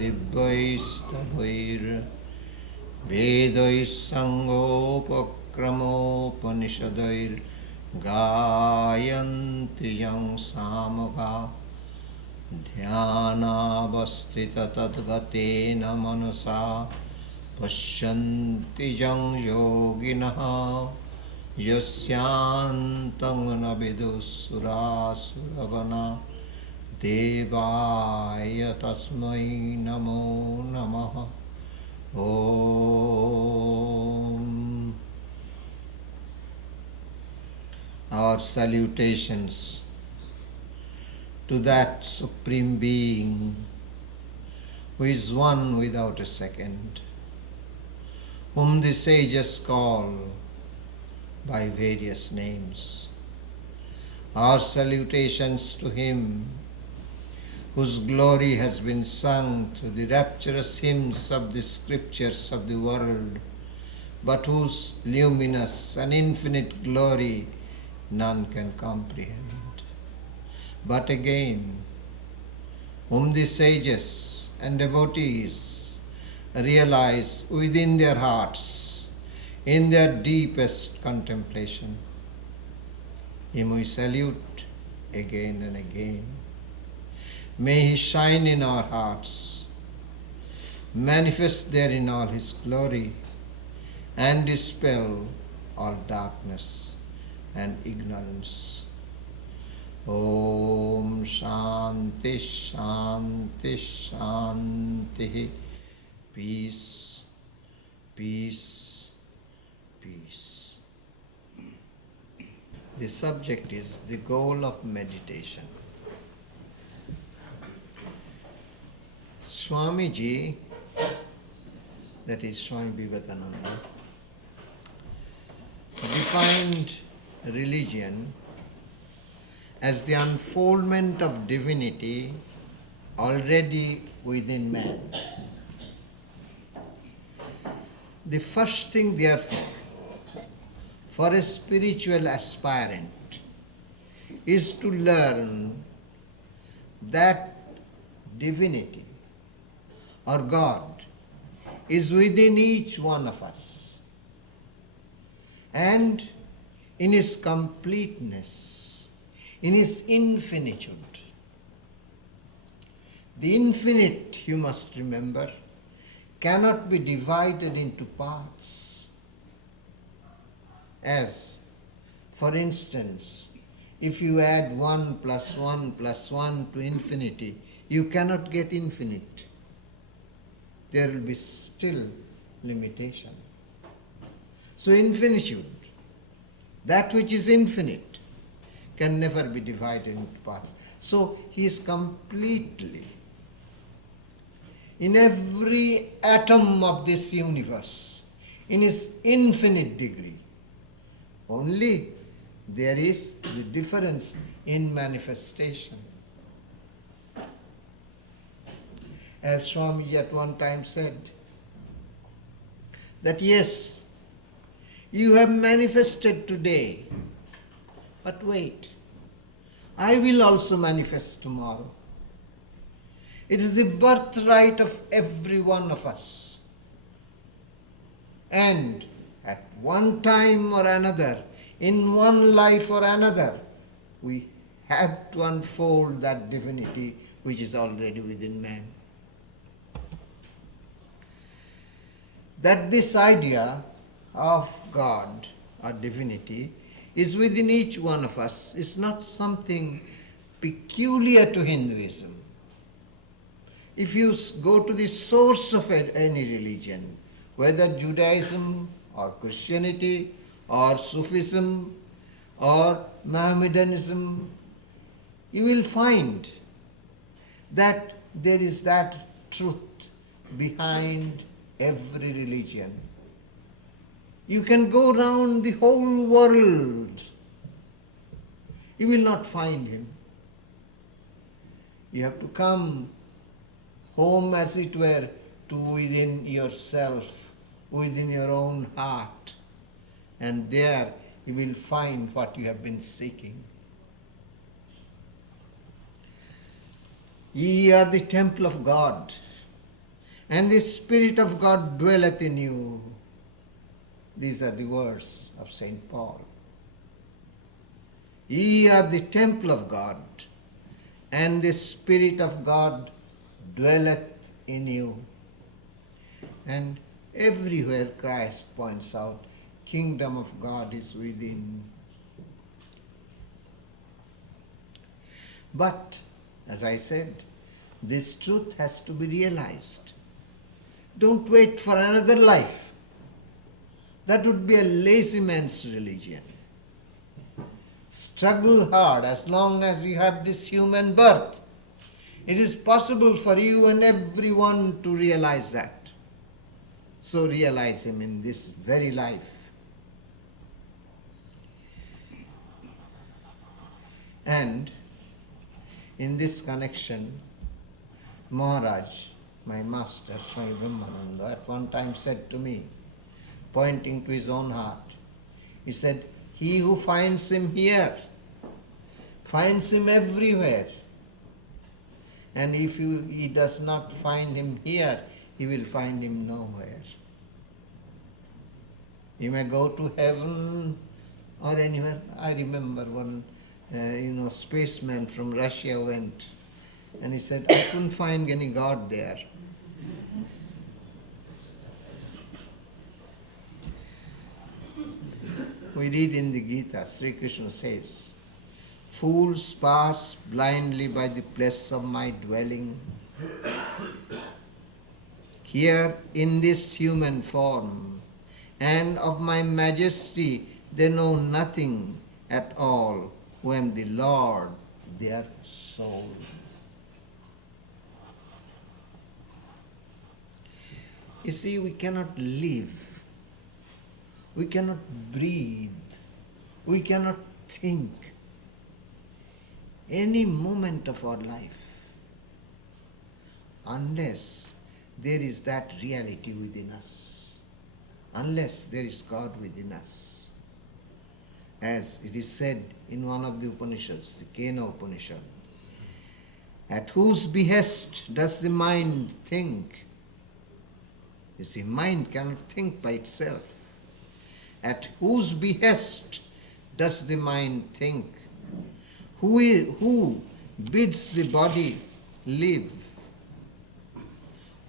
divyaistavir vedais sangopakramopanishadair gayanti yang samaka dhyanavastita tadgatena manasa pasyanti yang yoginaha yasyantang navidusurasuragana devaya tasmai namo namaha. Om. Our salutations to that Supreme Being who is one without a second, whom the sages call by various names. Our salutations to Him whose glory has been sung through the rapturous hymns of the scriptures of the world, but whose luminous and infinite glory none can comprehend. But again, whom the sages and devotees realize within their hearts, in their deepest contemplation. Him we salute again and again. May He shine in our hearts, manifest therein all His glory, and dispel all darkness and ignorance. Om Shanti Shanti Shanti. Peace, peace, peace. The subject is the goal of meditation. Swamiji, that is Swami Prabhavananda, defined religion as the unfoldment of divinity already within man. The first thing, therefore, for a spiritual aspirant is to learn that divinity or God is within each one of us, and in His completeness, in His infinitude. The infinite, you must remember, cannot be divided into parts. As, for instance, if you add 1 plus 1 plus 1 to infinity, you cannot get infinite. There will be still limitation. So infinitude, that which is infinite, can never be divided into parts. So He is completely, in every atom of this universe, in His infinite degree. Only there is the difference in manifestation. As Swami at one time said, that yes, you have manifested today, but wait, I will also manifest tomorrow. It is the birthright of every one of us. And at one time or another, in one life or another, we have to unfold that divinity which is already within man. That this idea of God or divinity is within each one of us is not something peculiar to Hinduism. If you go to the source of any religion, whether Judaism or Christianity or Sufism or Mohammedanism, you will find that there is that truth behind every religion. You can go round the whole world, you will not find Him. You have to come home, as it were, to within yourself, within your own heart, and there you will find what you have been seeking. Ye are the temple of God. and the Spirit of God dwelleth in you. These are the words of St. Paul. Ye are the temple of God, and the Spirit of God dwelleth in you. And everywhere Christ points out, kingdom of God is within. But, as I said, this truth has to be realized. Don't wait for another life. That would be a lazy man's religion. Struggle hard as long as you have this human birth. It is possible for you and everyone to realize that. So realize him in this very life. And in this connection, Maharaj, my master, Swami Brahmananda, at one time said to me, pointing to his own heart, he said, he who finds him here, finds him everywhere. And if he does not find him here, he will find him nowhere. He may go to heaven or anywhere. I remember one spaceman from Russia went and he said, I couldn't find any God there. We read in the Gita, Sri Krishna says, fools pass blindly by the place of my dwelling. Here in this human form, and of my majesty they know nothing at all, who am the Lord, their soul. You see, we cannot live, we cannot breathe, we cannot think any moment of our life unless there is that reality within us, unless there is God within us. As it is said in one of the Upanishads, the Kena Upanishad, at whose behest does the mind think? You see, mind cannot think by itself. At whose behest does the mind think? Who bids the body live?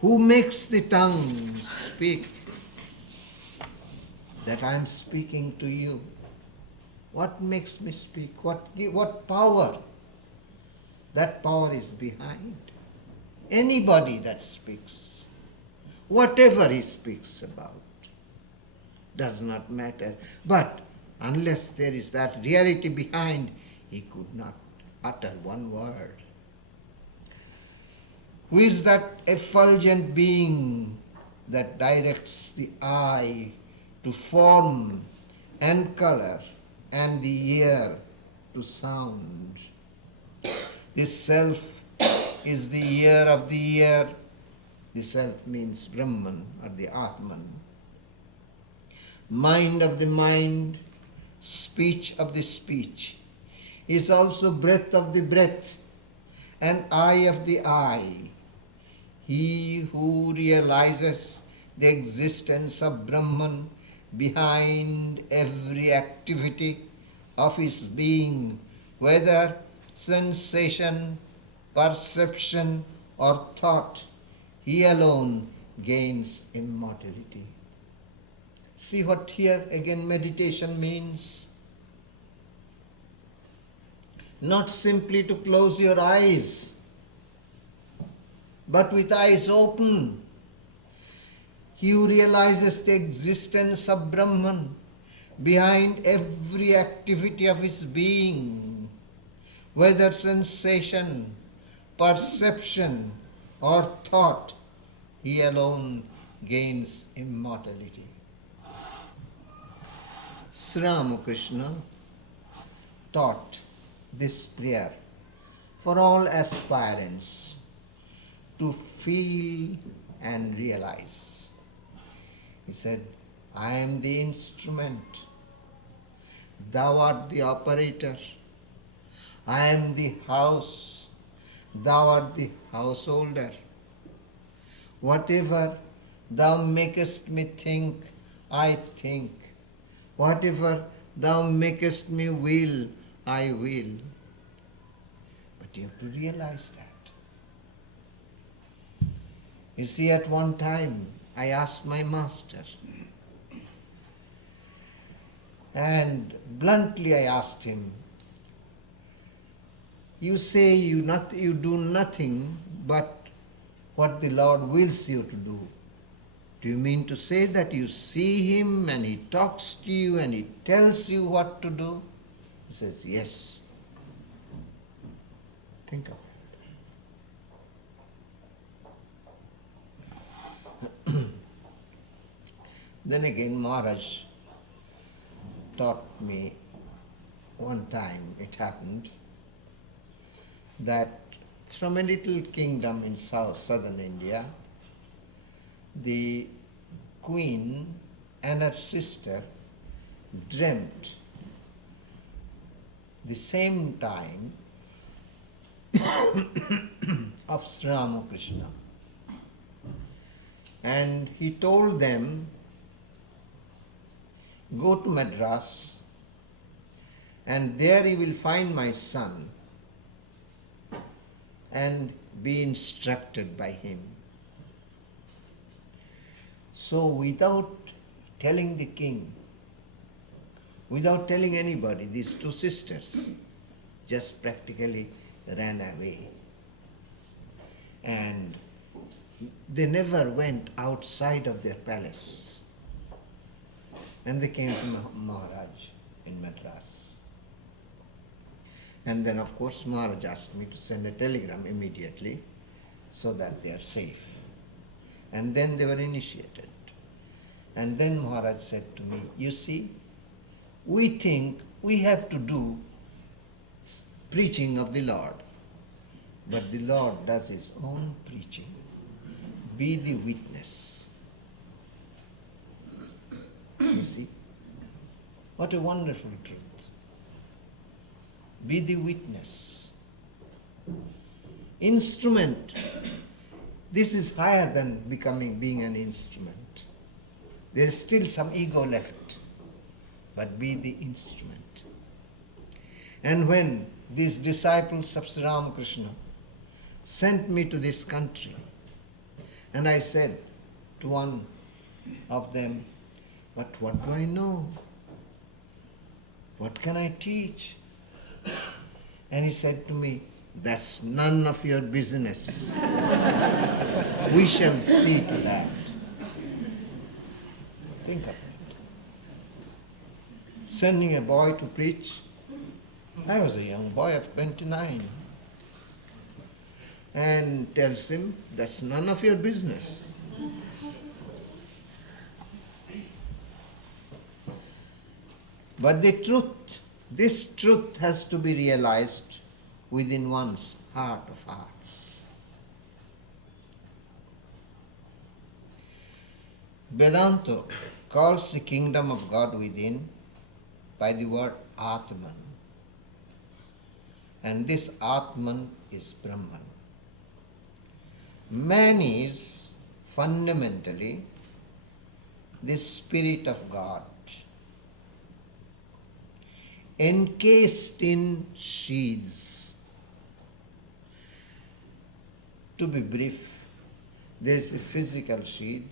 Who makes the tongue speak? That I am speaking to you. What makes me speak? What power? That power is behind. Anybody that speaks, whatever he speaks about, does not matter. But unless there is that reality behind, he could not utter one word. Who is that effulgent being that directs the eye to form and color and the ear to sound? This self is the ear of the ear. The self means Brahman or the Atman. Mind of the mind, speech of the speech, is also breath of the breath and eye of the eye. He who realizes the existence of Brahman behind every activity of his being, whether sensation, perception, or thought, he alone gains immortality. See what here again meditation means? Not simply to close your eyes, but with eyes open. He who realizes the existence of Brahman behind every activity of his being, whether sensation, perception, or thought, he alone gains immortality. Sri Ramakrishna taught this prayer for all aspirants to feel and realize. He said, I am the instrument, thou art the operator. I am the house, thou art the householder. Whatever thou makest me think, I think. Whatever thou makest me will, I will. But you have to realize that. You see, at one time I asked my master, and bluntly I asked him, you say you do nothing but what the Lord wills you to do. Do you mean to say that you see Him and He talks to you and He tells you what to do? He says, yes. Think of that. Then again, Maharaj taught me one time, it happened, that from a little kingdom in southern India, the queen and her sister dreamt the same time of Sri Ramakrishna. And he told them, go to Madras and there you will find my son and be instructed by him. So without telling the king, without telling anybody, these two sisters just practically ran away. And they never went outside of their palace. And they came to Maharaj in Madras. And then of course Maharaj asked me to send a telegram immediately so that they are safe. And then they were initiated. And then Maharaj said to me, you see, we think we have to do preaching of the Lord. But the Lord does His own preaching. Be the witness. You see? What a wonderful truth. Be the witness. Instrument. This is higher than being an instrument. There is still some ego left. But be the instrument. And when these disciples of Sri Ramakrishna sent me to this country, and I said to one of them, but what do I know? What can I teach? And he said to me, that's none of your business. We shall see to that. Think of it. Sending a boy to preach. I was a young boy of 29. And tells him, that's none of your business. But the truth, this truth has to be realized within one's heart of hearts. Vedanta calls the kingdom of God within by the word Atman. And this Atman is Brahman. Man is fundamentally the Spirit of God, encased in sheaths. To be brief, there is the physical sheath,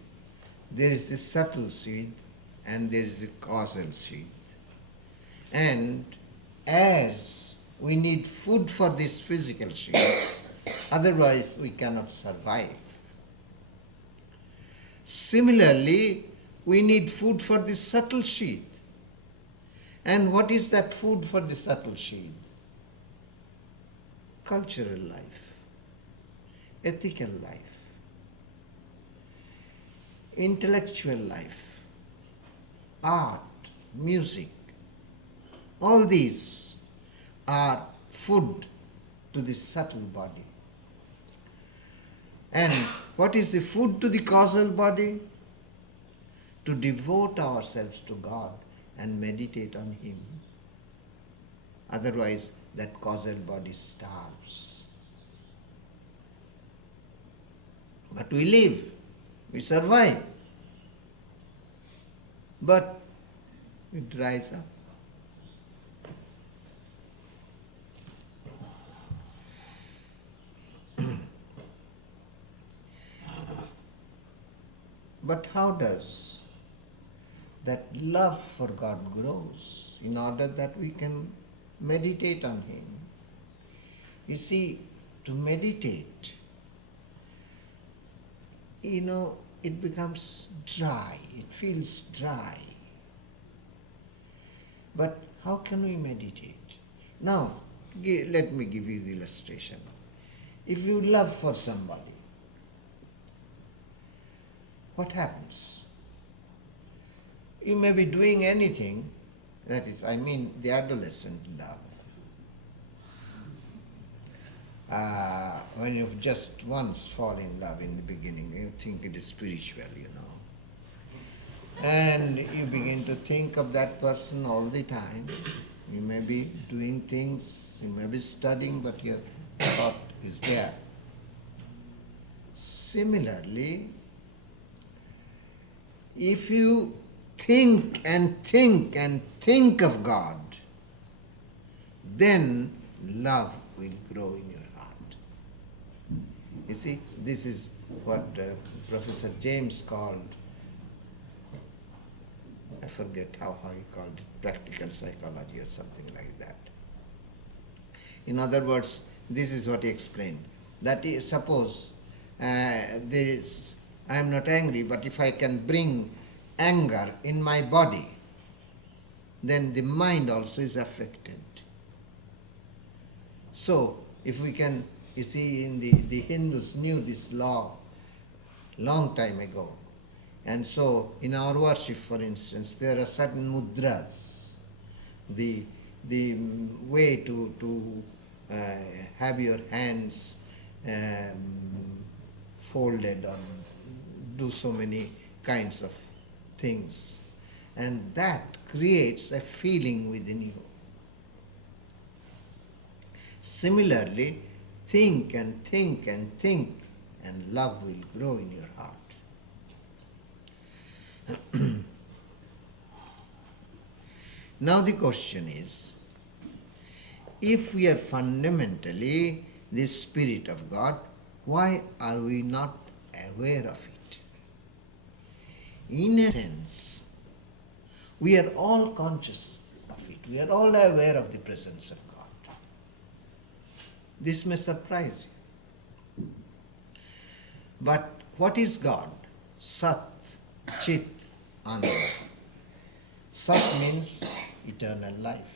there is the subtle sheath, and there is the causal sheath. And as we need food for this physical sheath, otherwise we cannot survive. Similarly, we need food for the subtle sheath. And what is that food for the subtle sheath? Cultural life, ethical life, intellectual life, art, music. All these are food to the subtle body. And what is the food to the causal body? To devote ourselves to God and meditate on Him. Otherwise, that causal body starves. But we live We survive. But it dries up. But how does that love for God grows in order that we can meditate on Him? You see, to meditate, it becomes dry, it feels dry. But how can we meditate? Now, let me give you the illustration. If you love for somebody, what happens? You may be doing anything, that is, I mean the adolescent love. When you just once fall in love in the beginning, you think it is spiritual, And you begin to think of that person all the time. You may be doing things, you may be studying, but your thought is there. Similarly, if you think and think and think of God, then love will grow in your heart. You see, this is what Professor James called, I forget how he called it, practical psychology or something like that. In other words, this is what he explained. That is, suppose I am not angry, but if I can bring anger in my body, then the mind also is affected. So, if we can, you see, in the Hindus knew this law long time ago. And so, in our worship, for instance, there are certain mudras. The way to have your hands folded or do so many kinds of things. And that creates a feeling within you. Similarly, think and think and think, and love will grow in your heart. Now the question is, if we are fundamentally the Spirit of God, why are we not aware of it? In a sense, we are all conscious of it. We are all aware of the presence of God. This may surprise you. But what is God? Sat, Chit, Ananda. Sat means eternal life.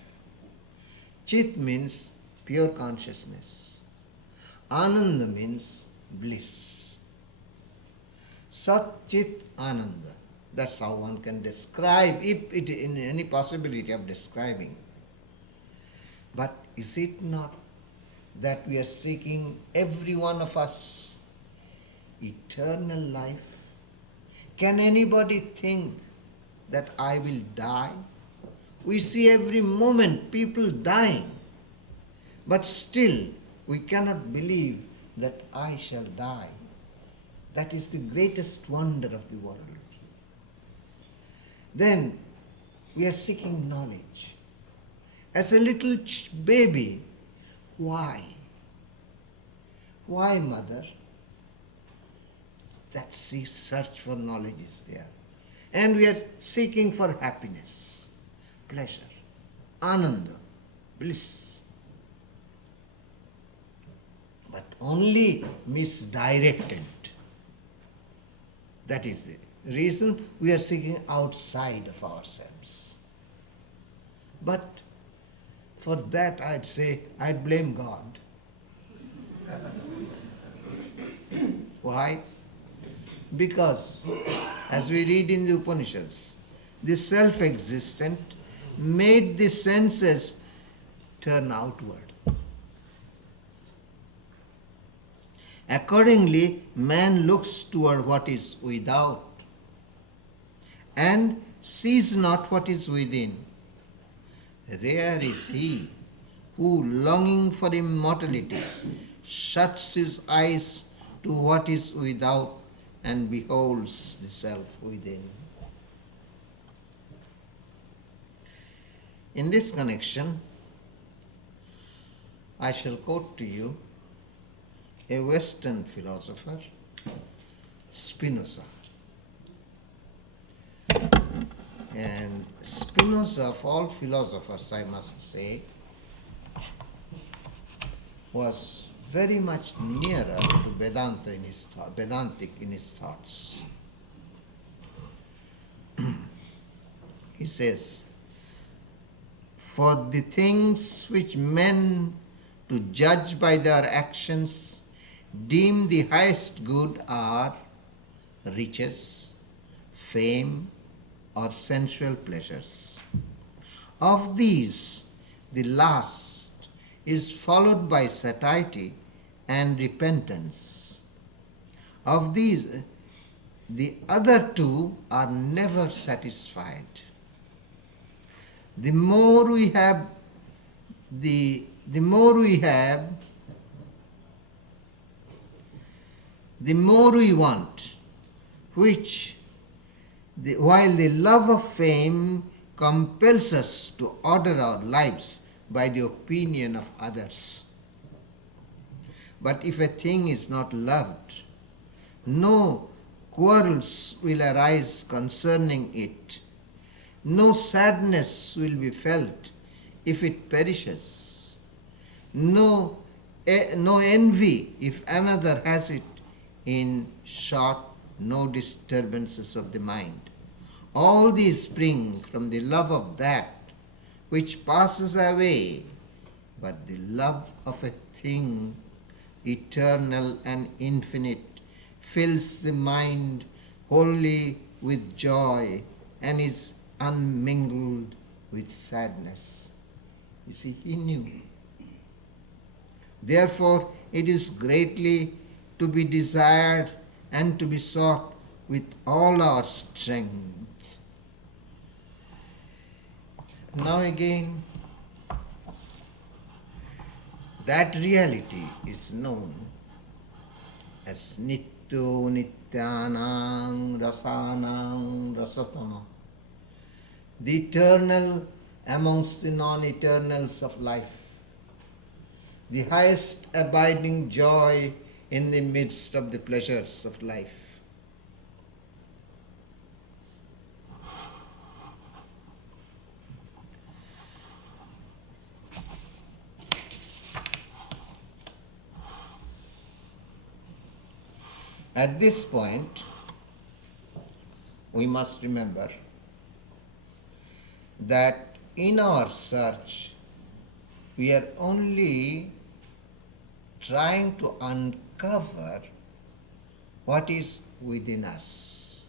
Chit means pure consciousness. Ananda means bliss. Sat, Chit, Ananda. That's how one can describe, if it in any possibility of describing. But is it not that we are seeking, every one of us, eternal life? Can anybody think that I will die? We see every moment people dying, but still we cannot believe that I shall die. That is the greatest wonder of the world. Then we are seeking knowledge. As a little baby, why? Why, mother? That search for knowledge is there. And we are seeking for happiness, pleasure, ananda, bliss. But only misdirected. That is the reason we are seeking outside of ourselves. But for that I'd say, I'd blame God. Why? Because, as we read in the Upanishads, the self-existent made the senses turn outward. Accordingly, man looks toward what is without and sees not what is within. Rare is he who, longing for immortality, shuts his eyes to what is without and beholds the self within. In this connection, I shall quote to you a Western philosopher, Spinoza. And Spinoza, of all philosophers, I must say, was very much nearer to Vedanta in his Vedantic in his thoughts. He says, "For the things which men, to judge by their actions, deem the highest good are riches, fame, or sensual pleasures. Of these, the last is followed by satiety and repentance. Of these, the other two are never satisfied. The more we have, the more we have, the more we want, while the love of fame compels us to order our lives by the opinion of others. But if a thing is not loved, no quarrels will arise concerning it. No sadness will be felt if it perishes. No envy if another has it. In short, no disturbances of the mind. All these spring from the love of that which passes away, but the love of a thing eternal and infinite fills the mind wholly with joy and is unmingled with sadness." You see, he knew. Therefore, it is greatly to be desired and to be sought with all our strength. Now again, that reality is known as Nityo Nityanang Rasanang Rasatama, the eternal amongst the non-eternals of life, the highest abiding joy in the midst of the pleasures of life. At this point, we must remember that in our search, we are only trying to uncover what is within us.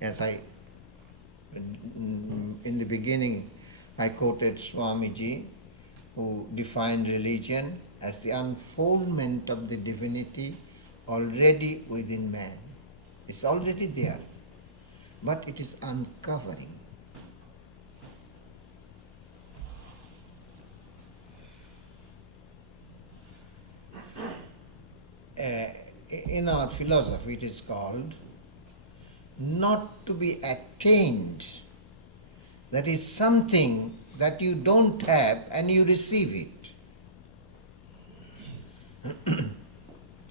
As in the beginning, I quoted Swamiji, who defined religion as the unfoldment of the divinity already within man. It's already there, but it is uncovering. In our philosophy, it is called not to be attained. That is something that you don't have and you receive it.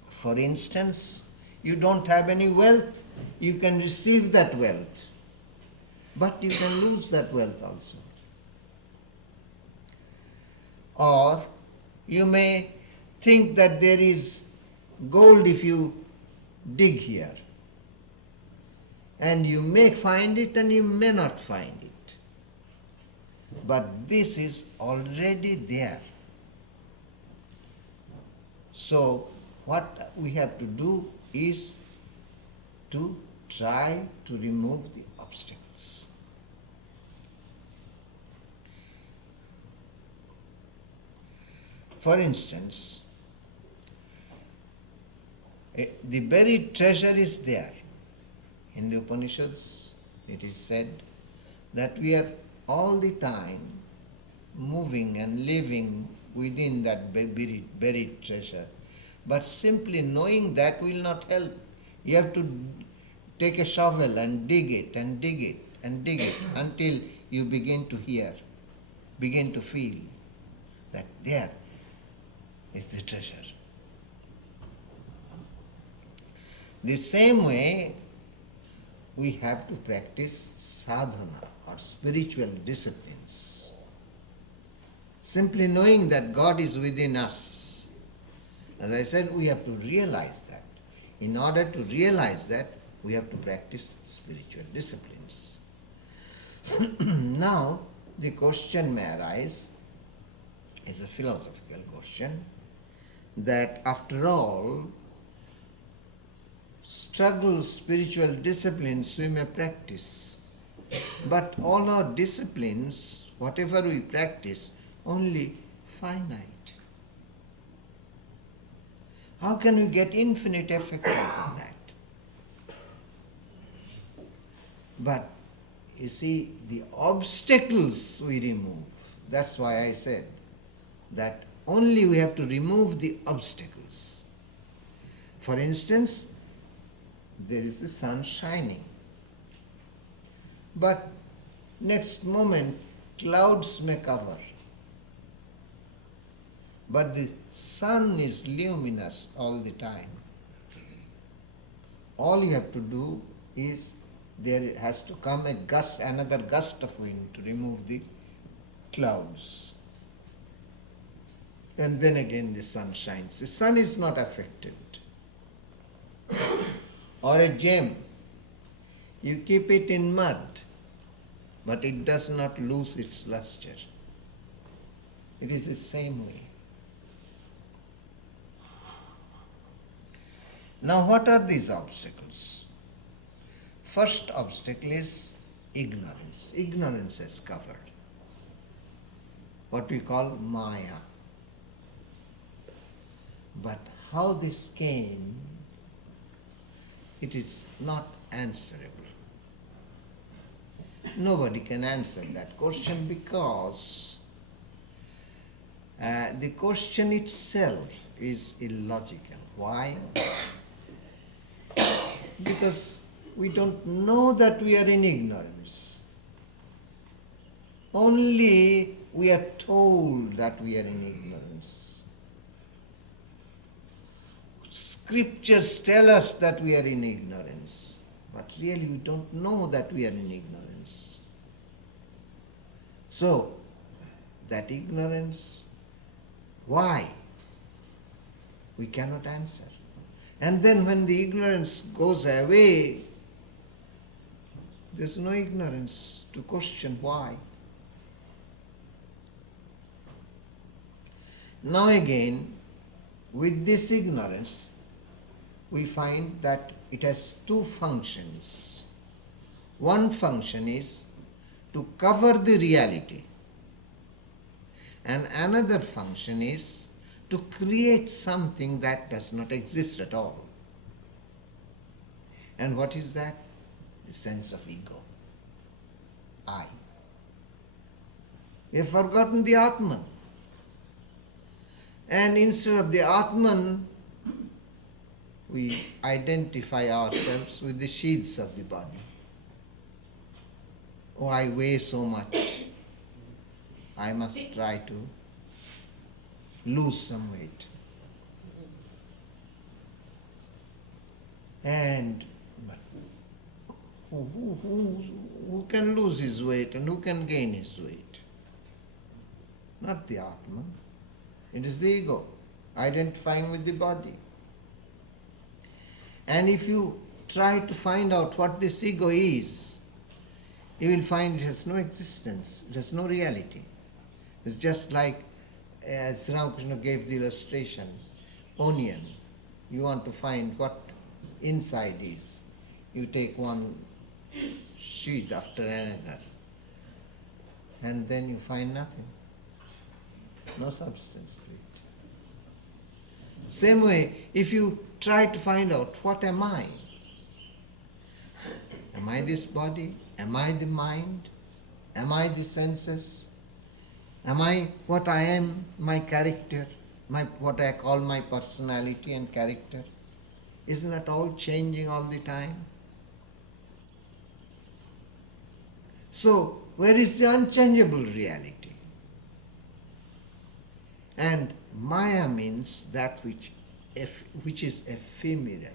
For instance, you don't have any wealth, you can receive that wealth, but you can lose that wealth also. Or you may think that there is gold if you dig here, and you may find it and you may not find it. But this is already there. So what we have to do is to try to remove the obstacles. For instance, the buried treasure is there. In the Upanishads, it is said that we are all the time moving and living within that buried treasure. But simply knowing that will not help. You have to take a shovel and dig it and dig it and dig it until you begin to hear, begin to feel that there is the treasure. The same way, we have to practice sadhana or spiritual disciplines. Simply knowing that God is within us. As I said, we have to realize that. In order to realize that, we have to practice spiritual disciplines. Now, the question may arise, it's a philosophical question, that after all, struggles, spiritual disciplines we may practice. But all our disciplines, whatever we practice, only finite. How can we get infinite effect out of that? But you see, the obstacles we remove. That's why I said that only we have to remove the obstacles. For instance, there is the sun shining. But next moment, clouds may cover. But the sun is luminous all the time. All you have to do is there has to come another gust of wind to remove the clouds. And then again the sun shines. The sun is not affected. Or a gem, you keep it in mud, but it does not lose its luster. It is the same way. Now what are these obstacles? First obstacle is ignorance. Ignorance has covered. What we call Maya. But how this came, it is not answerable. Nobody can answer that question because the question itself is illogical. Why? Because we don't know that we are in ignorance. Only we are told that we are in ignorance. Scriptures tell us that we are in ignorance, but really we don't know that we are in ignorance. So, that ignorance, why? We cannot answer. And then when the ignorance goes away, there's no ignorance to question why. Now again, with this ignorance, we find that it has two functions. One function is to cover the reality, and another function is to create something that does not exist at all. And what is that? The sense of ego. I. We have forgotten the Atman. And instead of the Atman, we identify ourselves with the sheaths of the body. Oh, I weigh so much. I must try to lose some weight. And who can lose his weight and who can gain his weight? Not the Atman. It is the ego, identifying with the body. And if you try to find out what this ego is, you will find it has no existence, it has no reality. It's just like, as Sri Ramakrishna gave the illustration, onion. You want to find what inside is. You take one sheet after another, and then you find nothing. No substance to it. Same way, if you try to find out what am I? Am I this body? Am I the mind? Am I the senses? Am I what I am, my character, what I call my personality and character? Isn't it all changing all the time? So, where is the unchangeable reality? And Maya means that which is ephemeral.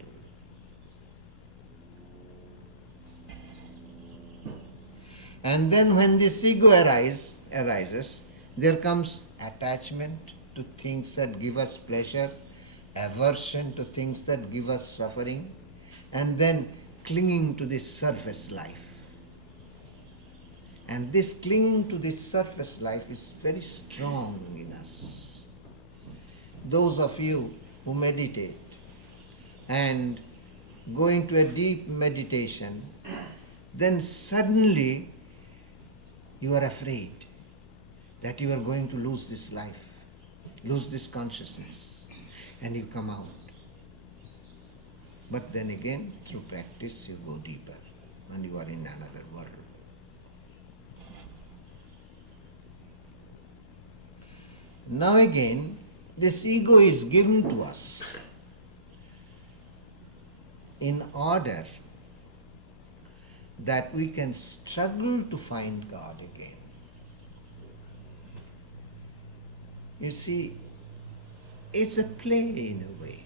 And then when this ego arises, there comes attachment to things that give us pleasure, aversion to things that give us suffering, and then clinging to this surface life. And this clinging to this surface life is very strong in us. Those of you who meditate and go into a deep meditation, then suddenly you are afraid that you are going to lose this life, lose this consciousness, and you come out. But then again, through practice, you go deeper and you are in another world. Now again, this ego is given to us in order that we can struggle to find God again. You see, it's a play in a way.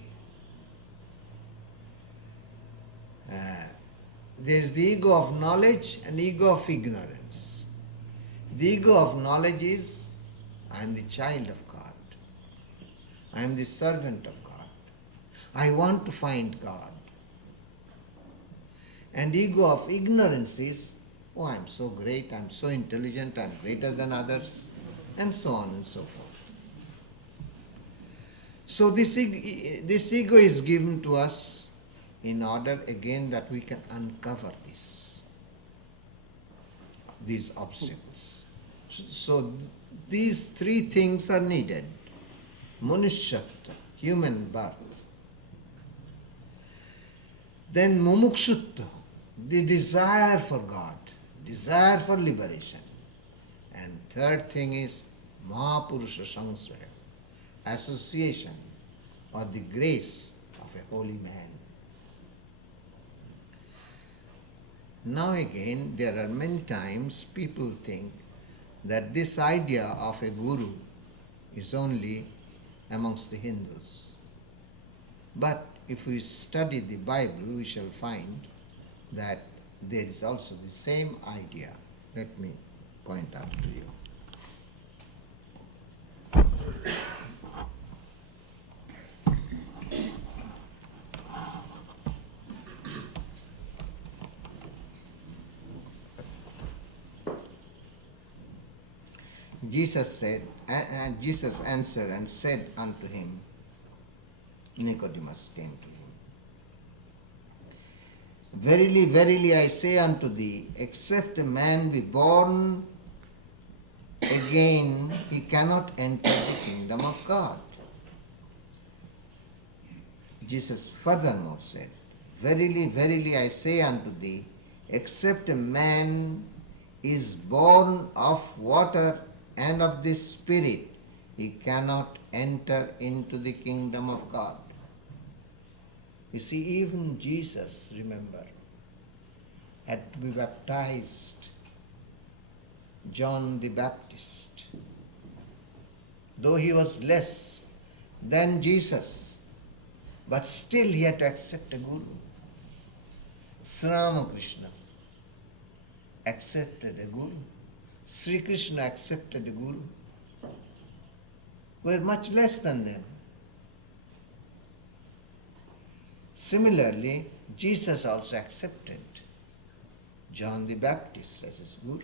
There's the ego of knowledge and ego of ignorance. The ego of knowledge is, I am the child of God. I am the servant of God. I want to find God. And ego of ignorance is, oh, I am so great, I am so intelligent, I am greater than others, and so on and so forth. So this ego is given to us in order again that we can uncover these obstacles. So these three things are needed. Manushyattva, human birth. Then mumukshutva, the desire for God, desire for liberation. And third thing is Mahapurusha Sangsraya, association or the grace of a holy man. Now again, there are many times people think that this idea of a guru is only amongst the Hindus. But if we study the Bible, we shall find that there is also the same idea. Let me point out to you. Jesus said, and Jesus answered and said unto him, Nicodemus came to him, Verily, verily, I say unto thee, except a man be born again, he cannot enter the kingdom of God. Jesus furthermore said, Verily, verily, I say unto thee, except a man is born of water and of the Spirit, he cannot enter into the kingdom of God. You see, even Jesus, remember, had to be baptized. John the Baptist. Though he was less than Jesus, but still he had to accept a guru. Sri Ramakrishna accepted a guru. Sri Krishna accepted a guru. We are much less than them. Similarly, Jesus also accepted John the Baptist as his guru.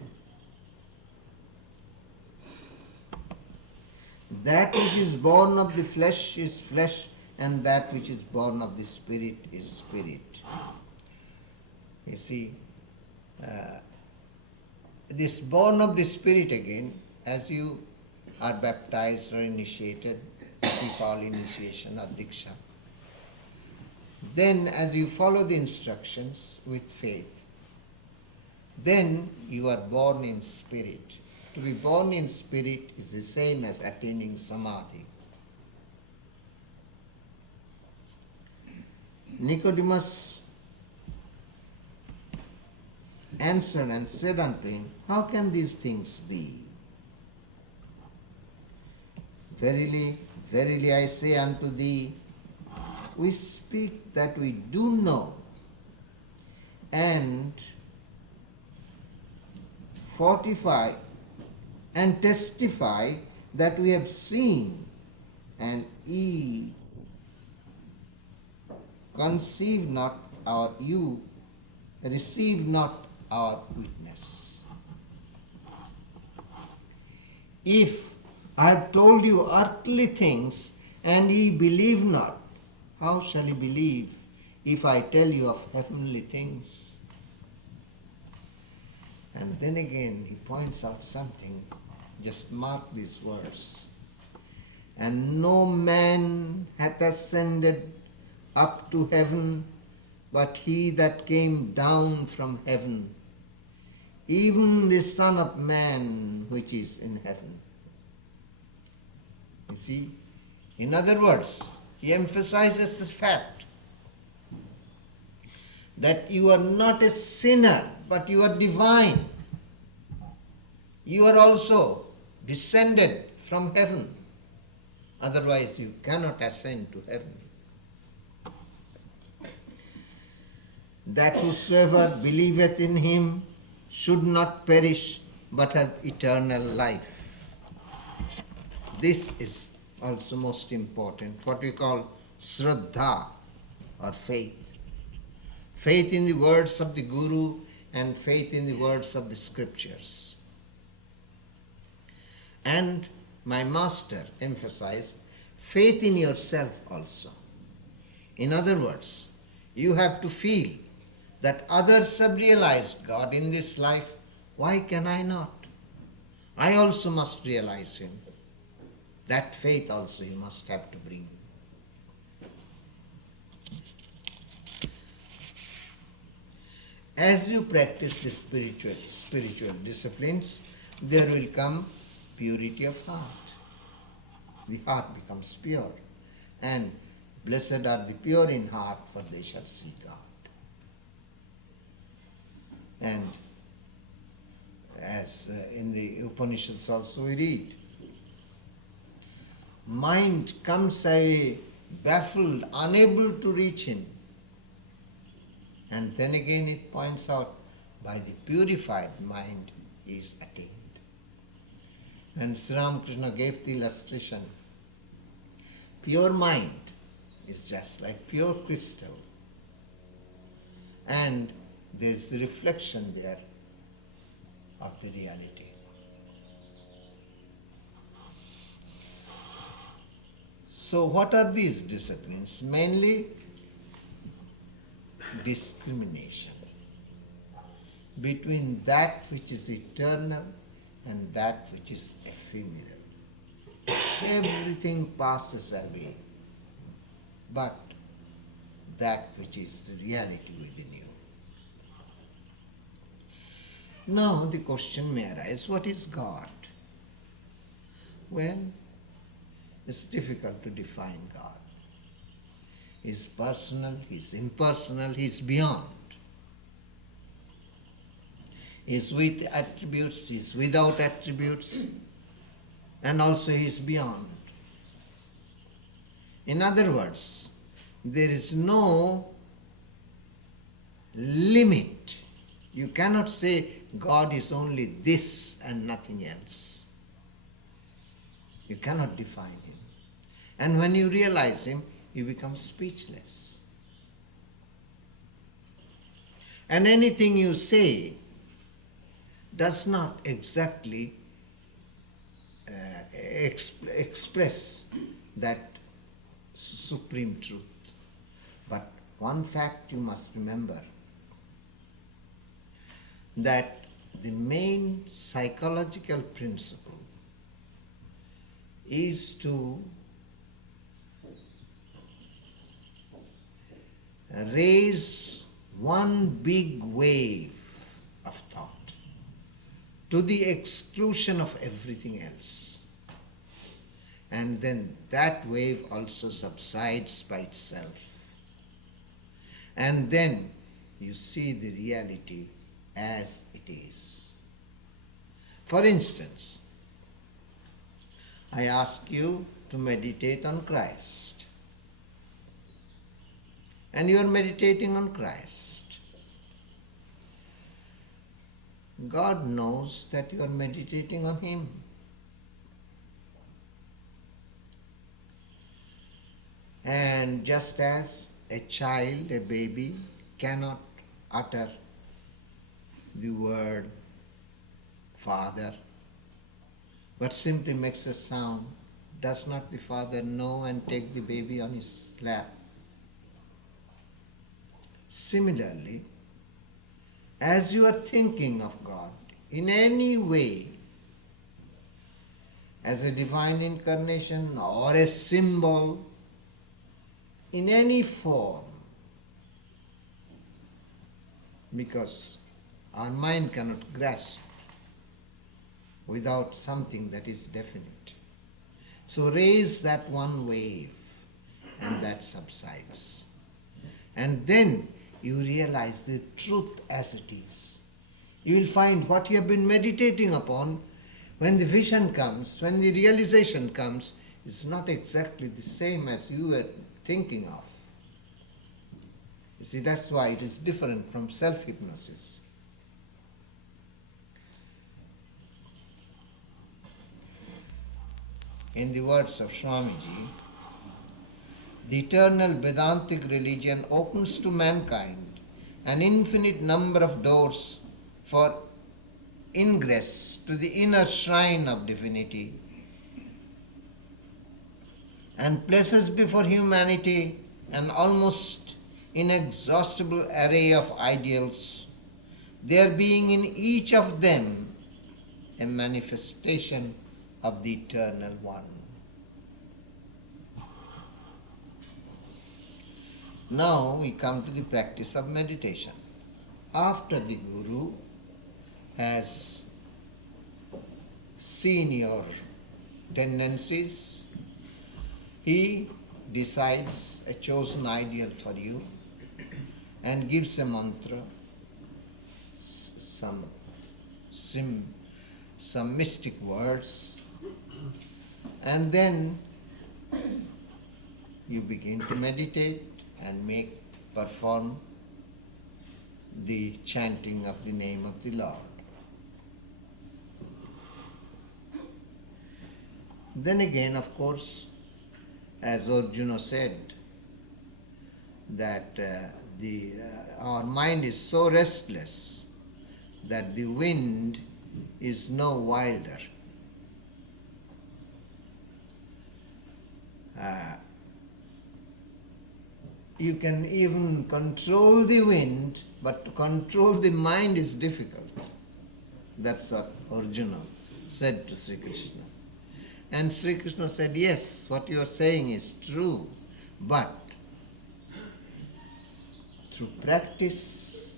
That which is born of the flesh is flesh, and that which is born of the Spirit is spirit. You see, this born of the Spirit again, as you are baptized or initiated, we call initiation or diksha. Then as you follow the instructions with faith, then you are born in spirit. To be born in spirit is the same as attaining samadhi. Nicodemus answered and said unto him, How can these things be? Verily, verily I say unto thee, we speak that we do know, and fortify and testify that we have seen, and ye you receive not our witness. If I have told you earthly things and ye believe not, how shall ye believe if I tell you of heavenly things? And then again he points out something. Just mark these words. And no man hath ascended up to heaven, but he that came down from heaven, even the Son of Man which is in heaven. You see, in other words, he emphasizes the fact that you are not a sinner, but you are divine. You are also descended from heaven. Otherwise you cannot ascend to heaven. That whosoever believeth in him should not perish, but have eternal life. This is also most important, what we call Shraddha or faith. Faith in the words of the Guru and faith in the words of the scriptures. And my master emphasized faith in yourself also. In other words, you have to feel that others have realized God in this life. Why can I not? I also must realize Him. That faith also you must have to bring. As you practice the spiritual disciplines, there will come purity of heart. The heart becomes pure. And blessed are the pure in heart, for they shall see God. And as in the Upanishads also we read, mind comes baffled, unable to reach Him. And then again it points out, by the purified mind he is attained. And Sri Ramakrishna gave the illustration. Pure mind is just like pure crystal. And there is the reflection there of the reality. So what are these disciplines? Mainly discrimination between that which is eternal and that which is ephemeral. Everything passes away, but that which is the reality within you. Now the question may arise, what is God? Well, it's difficult to define God. He's personal, He's impersonal, He's beyond. He's with attributes, He's without attributes, and also He's beyond. In other words, there is no limit. You cannot say God is only this and nothing else. You cannot define Him. And when you realize Him, you become speechless. And anything you say does not exactly express that supreme truth. But one fact you must remember, that the main psychological principle is to raise one big wave of thought to the exclusion of everything else. And then that wave also subsides by itself. And then you see the reality as it is. For instance, I ask you to meditate on Christ. And you are meditating on Christ. God knows that you are meditating on Him. And just as a child, a baby, cannot utter the word Father, but simply makes a sound, does not the father know and take the baby on his lap? Similarly, as you are thinking of God in any way, as a divine incarnation or a symbol, in any form, because our mind cannot grasp without something that is definite. So raise that one wave and that subsides. And then you realize the truth as it is. You will find what you have been meditating upon, when the vision comes, when the realization comes, is not exactly the same as you were thinking of. You see, that's why it is different from self-hypnosis. In the words of Swamiji, the eternal Vedantic religion opens to mankind an infinite number of doors for ingress to the inner shrine of divinity, and places before humanity an almost inexhaustible array of ideals, there being in each of them a manifestation of the Eternal One. Now we come to the practice of meditation. After the Guru has seen your tendencies, he decides a chosen ideal for you and gives a mantra, some mystic words, and then you begin to meditate and perform the chanting of the name of the Lord. Then again, of course, as Arjuna said, that our mind is so restless that the wind is no wilder. You can even control the wind, but to control the mind is difficult. That's what Arjuna said to Sri Krishna. And Sri Krishna said, yes, what you are saying is true, but through practice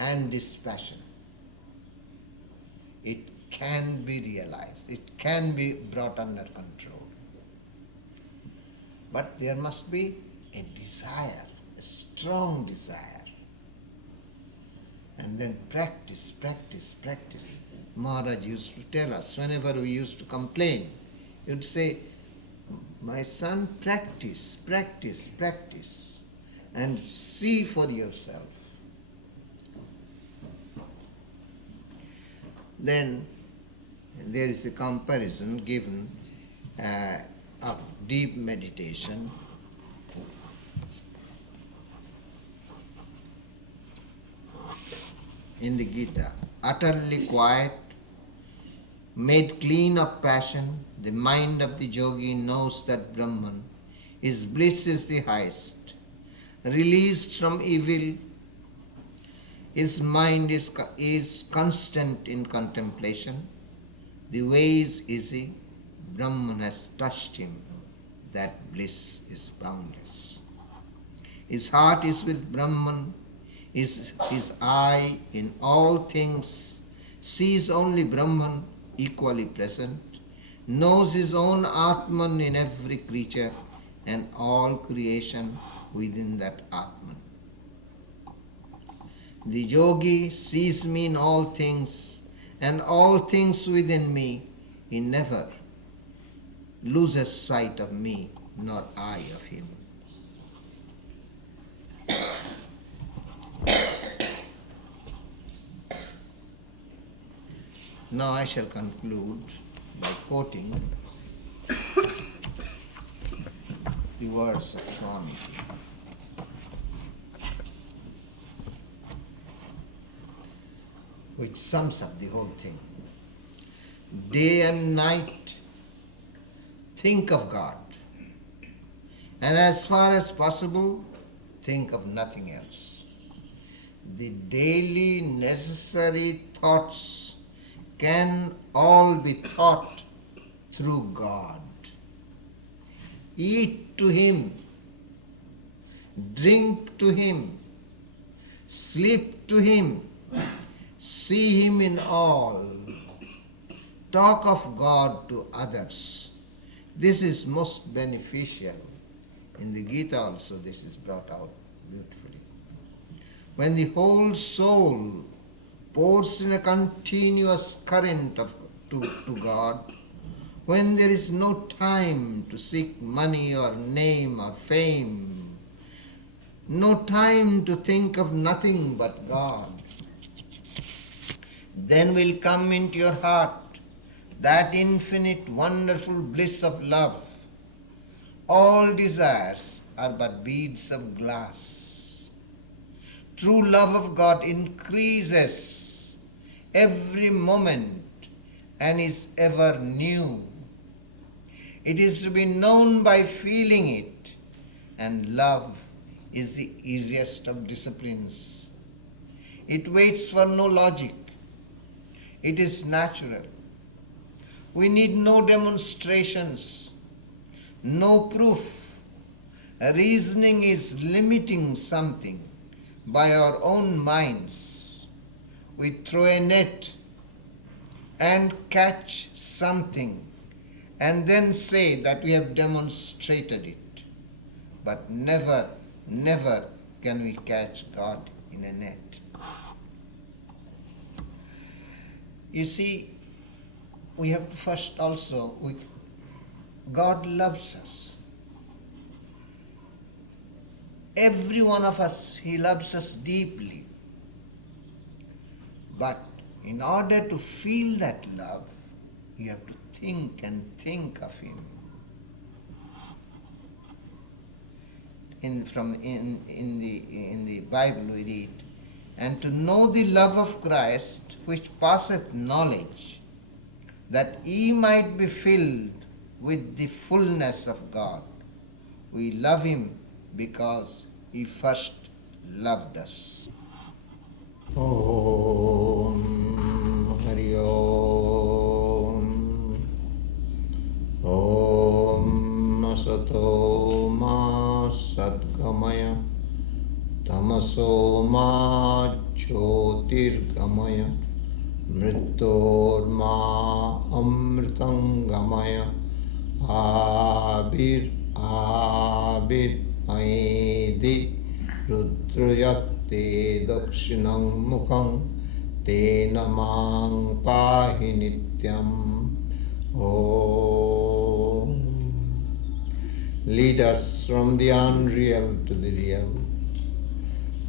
and dispassion, it can be realized, it can be brought under control. But there must be a desire, a strong desire. And then practice, practice, practice. Maharaj used to tell us, whenever we used to complain, he would say, my son, practice, practice, practice, and see for yourself. Then there is a comparison given of deep meditation. In the Gita, utterly quiet, made clean of passion, the mind of the yogi knows that Brahman, his bliss is the highest. Released from evil, his mind is constant in contemplation. The way is easy, Brahman has touched him, that bliss is boundless. His heart is with Brahman, his eye in all things sees only Brahman equally present, knows his own Atman in every creature and all creation within that Atman. The yogi sees me in all things and all things within me. He never loses sight of me, nor I of him. Now I shall conclude by quoting the words of Swami P, which sums up the whole thing. Day and night, think of God, and as far as possible, think of nothing else. The daily necessary thoughts can all be thought through God. Eat to Him, drink to Him, sleep to Him, see Him in all, talk of God to others. This is most beneficial. In the Gita also this is brought out beautifully. When the whole soul pours in a continuous current to God, when there is no time to seek money or name or fame, no time to think of nothing but God, then will come into your heart that infinite wonderful bliss of love. All desires are but beads of glass. True love of God increases every moment and is ever new. It is to be known by feeling it, and love is the easiest of disciplines. It waits for no logic. It is natural. We need no demonstrations, no proof. Reasoning is limiting something by our own minds. We throw a net and catch something and then say that we have demonstrated it. But never, never can we catch God in a net. You see, we have to first also, God loves us. Every one of us, He loves us deeply. But in order to feel that love, you have to think and think of Him. In the Bible we read, and to know the love of Christ which passeth knowledge, that ye might be filled with the fullness of God. We love Him because He first loved us. Om Hari Om. Om Asato Ma Satgamaya Tamaso Ma Jyotirgamaya Mritorma Amritangamaya Abir Maedi Rudrayate Dakshinam Mukham Te Namang Pahi Nityam. Om. Lead us from the unreal to the real.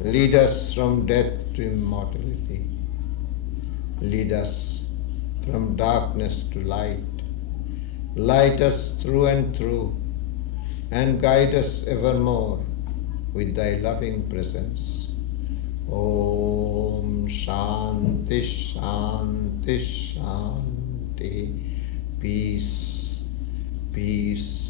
Lead us from death to immortality. Lead us from darkness to light. Light us through and through, and guide us evermore with Thy loving presence. Om Shanti Shanti Shanti. Peace, peace.